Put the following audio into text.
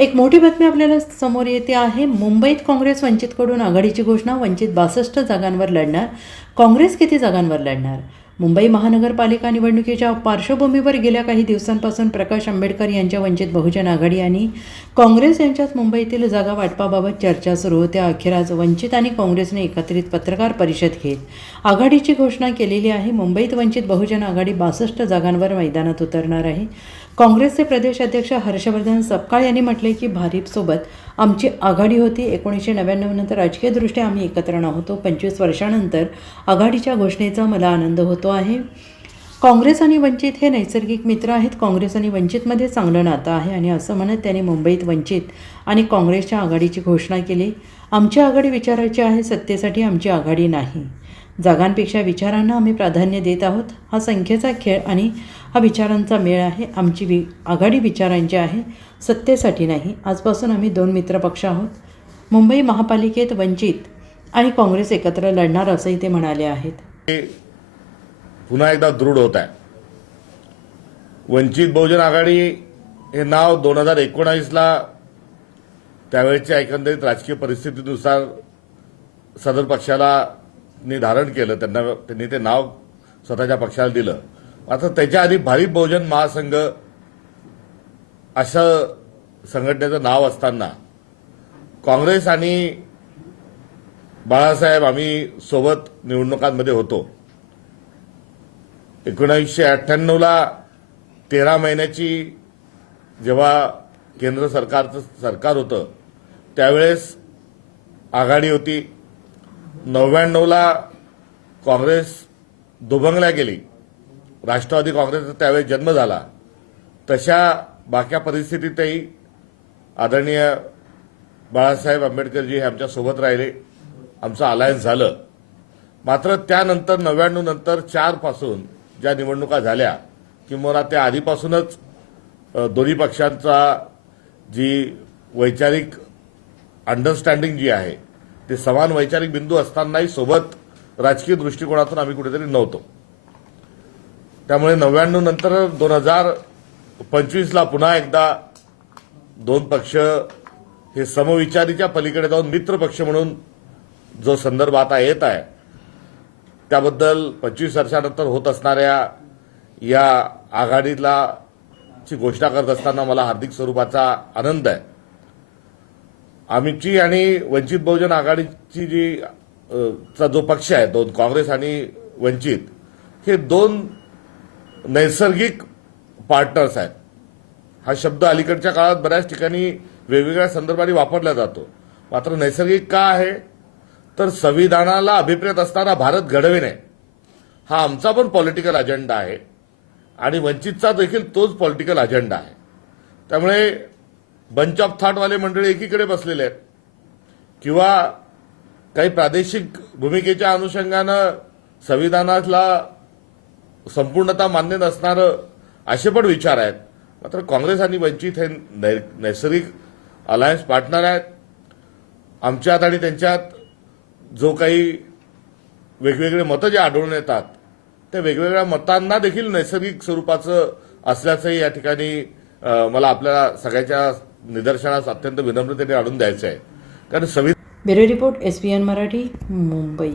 एक मोठी बातमी आपल्याला समोर येते आहे. मुंबईत काँग्रेस वंचितकडून आघाडीची घोषणा. वंचित 62 जागांवर लढणार. काँग्रेस किती जागांवर लढणार? मुंबई महानगरपालिका निवडणुकीच्या पार्श्वभूमीवर गेल्या काही दिवसांपासून प्रकाश आंबेडकर यांच्या वंचित बहुजन आघाडी आणि काँग्रेस यांच्यात मुंबईतील जागा वाटपाबाबत चर्चा सुरू होत्या. अखेर आज वंचित आणि काँग्रेसने एकत्रित पत्रकार परिषद घेत आघाडीची घोषणा केलेली आहे. मुंबईत वंचित बहुजन आघाडी 62 जागांवर मैदानात उतरणार आहे. काँग्रेसचे प्रदेश अध्यक्ष हर्षवर्धन सपकाळ यांनी म्हटले की भारिपसोबत आमची आघाडी होती. 1999 नंतर राजकीयदृष्ट्या आम्ही एकत्र नव्हतो. 25 वर्षांनंतर आघाडीच्या घोषणेचा मला आनंद होतो आहे. काँग्रेस आणि वंचित हे नैसर्गिक मित्र आहेत. काँग्रेस आणि वंचितमध्ये चांगलं नातं आहे आणि असं म्हणत त्यांनी मुंबईत वंचित आणि काँग्रेसच्या आघाडीची घोषणा केली. आमची आघाडी विचाराची आहे, सत्तेसाठी आमची आघाडी नाही. जागांपेक्षा विचारांना आम्ही प्राधान्य देत आहोत. हा संख्येचा खेळ आणि हा विचारांचा मेळ आहे. आमची आघाडी विचारांची आहे, सत्तेसाठी नाही. आजपासून आम्ही 2 मित्रपक्ष आहोत. मुंबई महापालिकेत वंचित आणि काँग्रेस एकत्र लढणार असंही ते म्हणाले आहेत. पुन्हा एकदा दृढ होत आहे. वंचित बहुजन आघाडी हे नाव 2019ला त्यावेळेच्या एकंदरीत राजकीय परिस्थितीनुसार सदर पक्षाला धारण केलं. त्यांनी ते नाव स्वतःच्या पक्षाला दिलं. आता त्याच्या आधी भारिप बहुजन महासंघ असं संघटनेचं नाव असताना काँग्रेस आणि बाळासाहेब आम्ही सोबत निवडणुकांमध्ये होतो. 1998ला 13 महिन्याची जेव्हा केंद्र सरकारचं सरकार होतं त्यावेळेस आघाडी होती. 99ला काँग्रेस दुभंगल्या गेली. राष्ट्रवादी काँग्रेसचा त्यावेळेस जन्म झाला. तशा बाक्या परिस्थितीतही आदरणीय बाळासाहेब आंबेडकरजी हे आमच्यासोबत राहिले. आमचं अलायन्स झालं. मात्र त्यानंतर 99 नंतर 4 पासून ज्या निवडणुका झाल्या किंवा त्या आधीपासूनच दोन्ही पक्षांचा जी वैचारिक अंडरस्टँडिंग जी आहे ते समान वैचारिक बिंदू असतानाही सोबत राजकीय दृष्टिकोनातून आम्ही कुठेतरी नव्हतो. त्यामुळे 99 नंतर 2025ला पुन्हा एकदा 2 पक्ष हे समविचारीच्या पलीकडे जाऊन मित्र पक्ष म्हणून जो संदर्भ आता येत आहे त्याबद्दल 25 वर्षानंतर होत असणाऱ्या या आघाडीला ची घोषणा करत असताना मला हार्दिक स्वरूपाचा आनंद आहे. आमची आणि वंचित बहुजन आघाडीची जी चा जो पक्ष आहे, 2 काँग्रेस आणि वंचित हे 2 नैसर्गिक पार्टनर्स आहेत. हा शब्द अलीकडच्या काळात बऱ्याच ठिकाणी वेगवेगळ्या संदर्भाने वापरला जातो. मात्र नैसर्गिक का आहे तर संविधानाला अभिप्रेत असताना भारत घडविणे हा आमचा पण पॉलिटिकल अजेंडा आहे आणि वंचितचा देखील तोच पॉलिटिकल अजेंडा आहे. त्यामुळे बंच ऑफ थॉटवाले मंडळी एकीकडे बसलेले आहेत किंवा काही प्रादेशिक भूमिकेच्या अनुषंगानं संविधानाला संपूर्णता मान्य नसणारं असे पण विचार आहेत. मात्र काँग्रेस आणि वंचित हे नैसर्गिक अलायन्स पार्टनर आहेत. आमच्यात आणि त्यांच्यात जो काही वेगवेगळे मतं जे आढळून येतात त्या वेगवेगळ्या मतांना देखील नैसर्गिक स्वरूपाचं असल्याचंही या ठिकाणी मला आपल्याला सगळ्याच्या निदर्शनास अत्यंत विनम्रतेने आणून द्यायचं आहे. कारण bureau report, SBN Marathi, Mumbai.